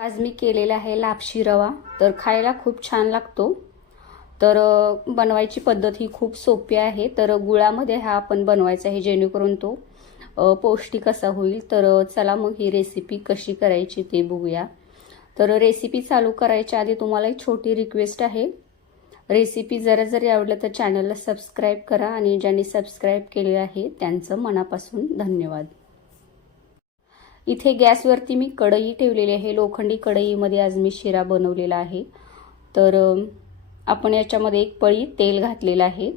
आज मी केलेला आहे लापशी रवा. तर खायला खूप छान लागतो. तर बनवायची पद्धत ही खूप सोपी आहे. तर गुळामध्ये हा आपण बनवायचा आहे जेणेकरून तो पौष्टिक असा होईल. तर चला मग ही रेसिपी कशी करायची ते बघूया. तर रेसिपी चालू करायच्या आधी तुम्हाला एक छोटी रिक्वेस्ट आहे. रेसिपी जरा जरी आवडलं तर चॅनलला सबस्क्राईब करा आणि ज्यांनी सबस्क्राईब केले आहे त्यांचं मनापासून धन्यवाद. इथे गॅसवरती मी कढई ठेवलेली आहे. लोखंडी कढईमध्ये आज मी शिरा बनवलेला आहे. तर आपण याच्यामध्ये एक पळी तेल घातलेलं आहे.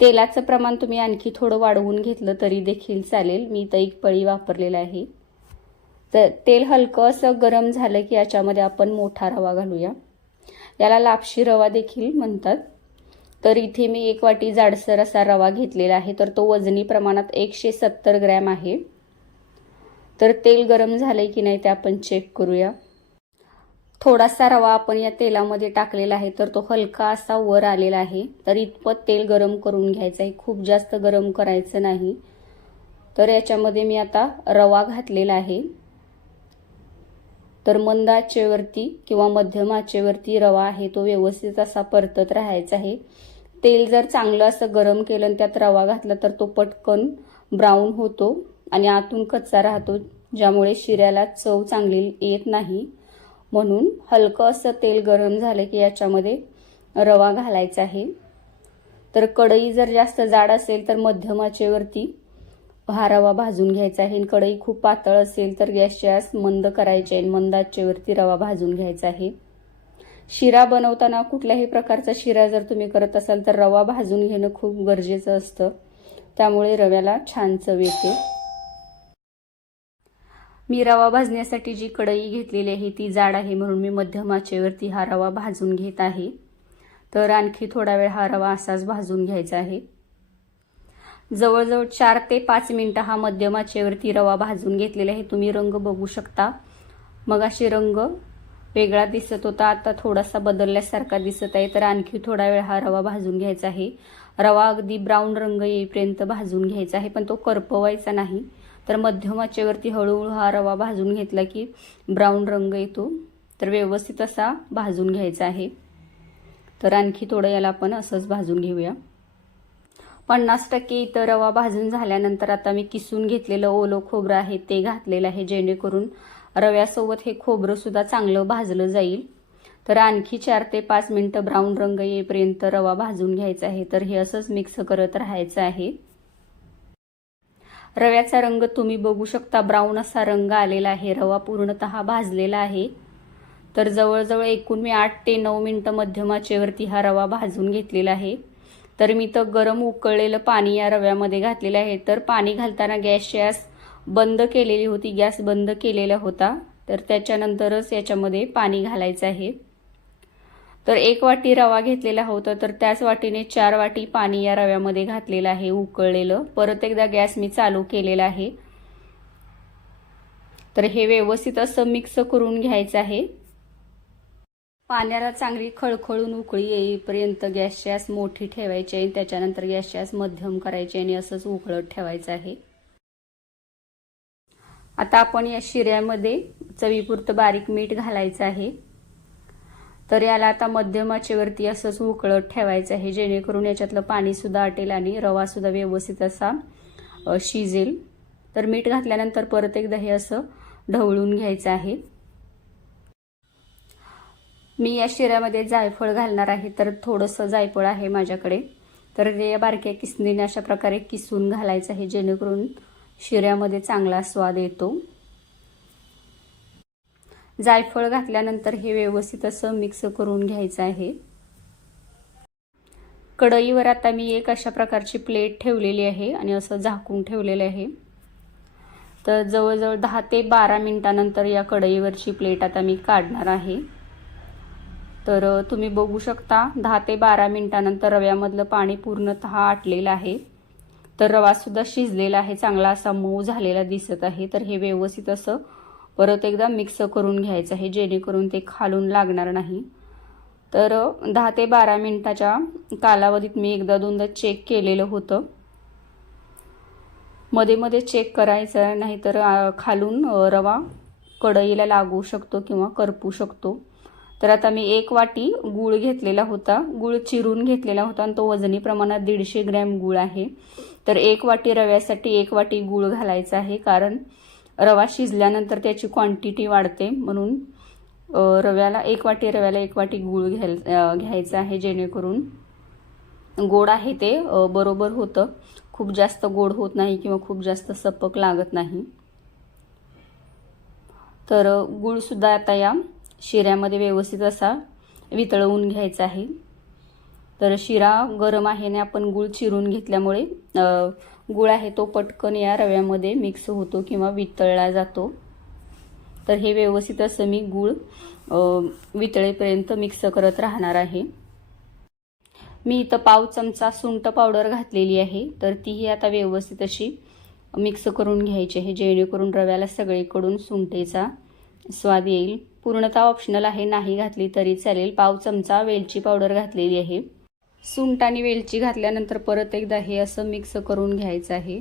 तेलाचं प्रमाण तुम्ही आणखी थोडं वाढवून घेतलं तरी देखील चालेल. मी तर एक पळी वापरलेलं आहे. तर तेल हलकं असं गरम झालं की याच्यामध्ये आपण मोठा रवा घालूया. याला लापशी रवा देखील म्हणतात. तर इथे मी एक वाटी जाडसर असा रवा घेतलेला आहे. तर तो वजनी प्रमाणात एकशे सत्तर ग्रॅम आहे. तर तेल गरम झालंय की नाही ते आपण चेक करूया. थोडासा रवा आपण या तेलामध्ये टाकलेला आहे तर तो हलका असा वर आलेला आहे. तर इतपत तेल गरम करून घ्यायचं आहे खूप जास्त गरम करायचं नाही. तर याच्यामध्ये मी आता रवा घातलेला आहे. तर मंद आचेवरती किंवा मध्यम आचेवरती रवा आहे तो व्यवस्थित असा परतत राहायचा आहे. तेल जर चांगलं असं गरम केलं आणि त्यात रवा घातला तर तो पटकन ब्राऊन होतो. आणि आतून कच्चा राहतो ज्यामुळे शिऱ्याला चव चांगली येत नाही. म्हणून हलकं असं तेल गरम झालं की याच्यामध्ये रवा घालायचा आहे. तर कढई जर जास्त जाड असेल तर मध्यमाचेवरती हा रवा भाजून घ्यायचा आहे. आणि कढई खूप पातळ असेल तर गॅसची आस मंद करायची आहे. मंद आचेवरती रवा भाजून घ्यायचा आहे. शिरा बनवताना कुठल्याही प्रकारचा शिरा जर तुम्ही करत असाल तर रवा भाजून घेणं खूप गरजेचं असतं. त्यामुळे रव्याला छान चव येते. मी रवा भाजण्यासाठी जी कढई घेतलेली आहे ती जाड आहे म्हणून मी मध्यम आचेवरती हा रवा भाजून घेत आहे. तर आणखी थोडा वेळ हा रवा असाच भाजून घ्यायचा आहे. जवळजवळ चार ते पाच मिनटं हा मध्यम आचेवरती रवा भाजून घेतलेला आहे. तुम्ही रंग बघू शकता. मग असे रंग वेगळा दिसत होता आता थोडासा बदलल्यासारखा दिसत आहे. तर आणखी थोडा वेळ हा रवा भाजून घ्यायचा आहे. रवा अगदी ब्राऊन रंग येईपर्यंत भाजून घ्यायचा आहे पण तो करपवायचा नाही. तर मध्यम आचेवरती हळूहळू हा रवा भाजून घेतला की ब्राऊन रंग येतो. तर व्यवस्थित असा भाजून घ्यायचा आहे. तर आणखी थोडं याला आपण असंच भाजून घेऊया. पन्नास टक्के इथं रवा भाजून झाल्यानंतर आता मी किसून घेतलेलं ओलं खोबरं आहे ते घातलेलं आहे जेणेकरून रव्यासोबत हे खोबरं सुद्धा चांगलं भाजलं जाईल. तर आणखी चार ते पाच मिनटं ब्राऊन रंग येईपर्यंत रवा भाजून घ्यायचा आहे. तर हे असंच मिक्स करत राहायचं आहे. रव्याचा रंग तुम्ही बघू शकता. ब्राऊन असा रंग आलेला आहे. रवा पूर्णतः भाजलेला आहे. तर जवळजवळ एकूण मी आठ ते नऊ मिनटं मध्यमाचेवरती हा रवा भाजून घेतलेला आहे. तर मी तर गरम उकळलेलं पाणी या रव्यामध्ये घातलेलं आहे. तर पाणी घालताना गॅसची गॅस बंद केलेली होती. गॅस बंद केलेला होता. तर त्याच्यानंतरच याच्यामध्ये पाणी घालायचं आहे. तर एक वाटी रवा घेतलेला होता तर त्याच वाटीने चार वाटी पाणी या रव्यामध्ये घातलेलं आहे उकळलेलं. परत एकदा गॅस मी चालू केलेला आहे. तर हे व्यवस्थित असं मिक्स करून घ्यायचं आहे. पाण्याला चांगली खळखळून उकळी येईपर्यंत गॅसची आस मोठी ठेवायची आहे त्याच्यानंतर गॅसची आस मध्यम करायची आणि असंच उकळत ठेवायचं आहे. आता आपण या शिऱ्यामध्ये चवीपुरतं बारीक मीठ घालायचं आहे. तर याला आता मध्यम आचेवरती असंच उकळत ठेवायचं आहे. जेणेकरून याच्यातलं पाणीसुद्धा आटेल आणि रवासुद्धा व्यवस्थित असा शिजेल. तर मीठ घातल्यानंतर परत एकदा हे असं ढवळून घ्यायचं आहे. मी या शिऱ्यामध्ये जायफळ घालणार आहे. तर थोडंसं जायफळ आहे माझ्याकडे. तर ते या बारक्या किसणीने अशा प्रकारे किसून घालायचं आहे जेणेकरून शिऱ्यामध्ये चांगला स्वाद येतो. जायफळ घातल्यानंतर हे व्यवस्थित असं मिक्स करून घ्यायचं आहे. कढईवर आता मी एक अशा प्रकारची प्लेट ठेवलेली आहे आणि असं झाकून ठेवलेलं आहे. तर जवळजवळ दहा ते बारा मिनटानंतर या कढईवरची प्लेट आता मी काढणार आहे. तर तुम्ही बघू शकता दहा ते बारा मिनटानंतर रव्यामधलं पाणी पूर्णतः आटलेलं आहे. तर रवासुद्धा शिजलेला आहे चांगला असा मऊ झालेला दिसत आहे. तर हे व्यवस्थित असं परत एकदा मिक्स करून घ्यायचं आहे जेणेकरून ते खालून लागणार नाही. तर दहा ते बारा मिनटाच्या कालावधीत मी एकदा दोनदा चेक केलेलं होतं. मध्ये मध्ये चेक करायचं नाहीतर खालून रवा कढईला लागू शकतो किंवा करपू शकतो. तर आता मी एक वाटी गूळ घेतलेला होता. गूळ चिरून घेतलेला होता आणि तो वजनी प्रमाणात दीडशे ग्रॅम गूळ आहे. तर एक वाटी रव्यासाठी एक वाटी गूळ घालायचा आहे कारण रवा शिजल्यानंतर त्याची क्वांटिटी वाढते म्हणून रव्याला एक वाटी रव्याला एक वाटी गूळ घ्याय घ्यायचं आहे जेणेकरून गोड आहे ते बरोबर होतं. खूप जास्त गोड होत नाही किंवा खूप जास्त सपक लागत नाही. तर गूळसुद्धा आता या शिऱ्यामध्ये व्यवस्थित असा वितळवून घ्यायचा आहे. तर शिरा गरम आहे आणि आपण गूळ चिरून घेतल्यामुळे गूळ आहे तो पटकन या रव्यामध्ये मिक्स होतो किंवा वितळला जातो. तर हे व्यवस्थित असं मी गूळ वितळेपर्यंत मिक्स करत राहणार आहे. मी इथं पाव चमचा सुंट पावडर घातलेली आहे. तर तीही आता व्यवस्थित अशी मिक्स करून घ्यायची आहे. जेणेकरून रव्याला सगळीकडून सुंठेचा स्वाद येईल. पूर्णतः ऑप्शनल आहे. नाही घातली तरी चालेल. पाव चमचा वेलची पावडर घातलेली आहे. सुंट आणि वेलची घातल्यानंतर परत एकदा हे असं मिक्स करून घ्यायचं आहे.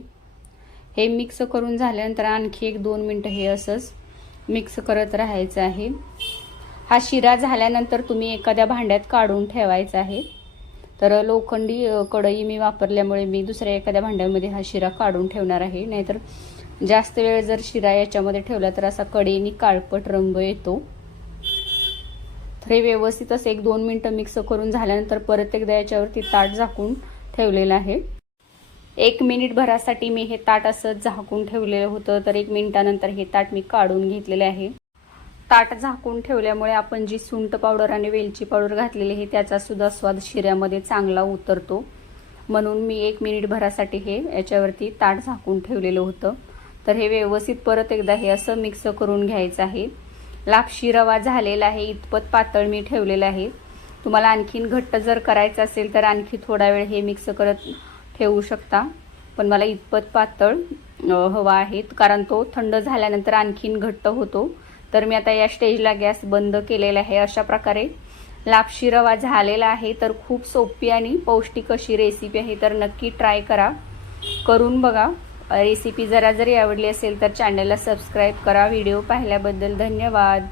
हे मिक्स करून झाल्यानंतर आणखी एक दोन मिनटं हे असंच मिक्स करत राहायचं आहे. हा शिरा झाल्यानंतर तुम्ही एखाद्या भांड्यात काढून ठेवायचा आहे. तर लोखंडी कढई मी वापरल्यामुळे मी दुसऱ्या एखाद्या भांड्यामध्ये हा शिरा काढून ठेवणार आहे. नाहीतर जास्त वेळ जर शिरा याच्यामध्ये ठेवला तर असा कडेनी काळपट रंग येतो. तर हे व्यवस्थित असं एक दोन मिनटं मिक्स करून झाल्यानंतर परत एकदा याच्यावरती ताट झाकून ठेवलेलं आहे. एक मिनिट भरासाठी मी हे ताट असं झाकून ठेवलेलं होतं तर एक मिनिटानंतर हे ताट मी काढून घेतलेले आहे. ताट झाकून ठेवल्यामुळे आपण जी सुंट पावडर आणि वेलची पावडर घातलेली आहे त्याचा सुद्धा स्वाद शिऱ्यामध्ये चांगला उतरतो. म्हणून मी एक मिनिट भरासाठी हे याच्यावरती ताट झाकून ठेवलेलं होतं. तर हे व्यवस्थित परत एकदा हे असं मिक्स करून घ्यायचं आहे. लापशी रवा झालेला आहे इतपत पातळ मी ठेवलेलं आहे. तुम्हाला आणखीन घट्ट जर करायचं असेल तर आणखी थोडा वेळ हे मिक्स करत ठेवू शकता. पण मला इतपत पातळ हवा आहे. कारण तो थंड झाल्यानंतर आणखीन घट्ट होतो. तर मी आता या स्टेजला गॅस बंद केलेला आहे. अशा प्रकारे लापशी रवा झालेला आहे. तर खूप सोपी आणि पौष्टिक अशी रेसिपी आहे. तर नक्की ट्राय करा. करून बघा. रेसिपी जरा जरी आवडली असेल तर चॅनलला सबस्क्राईब करा. व्हिडिओ पाहिल्याबद्दल धन्यवाद.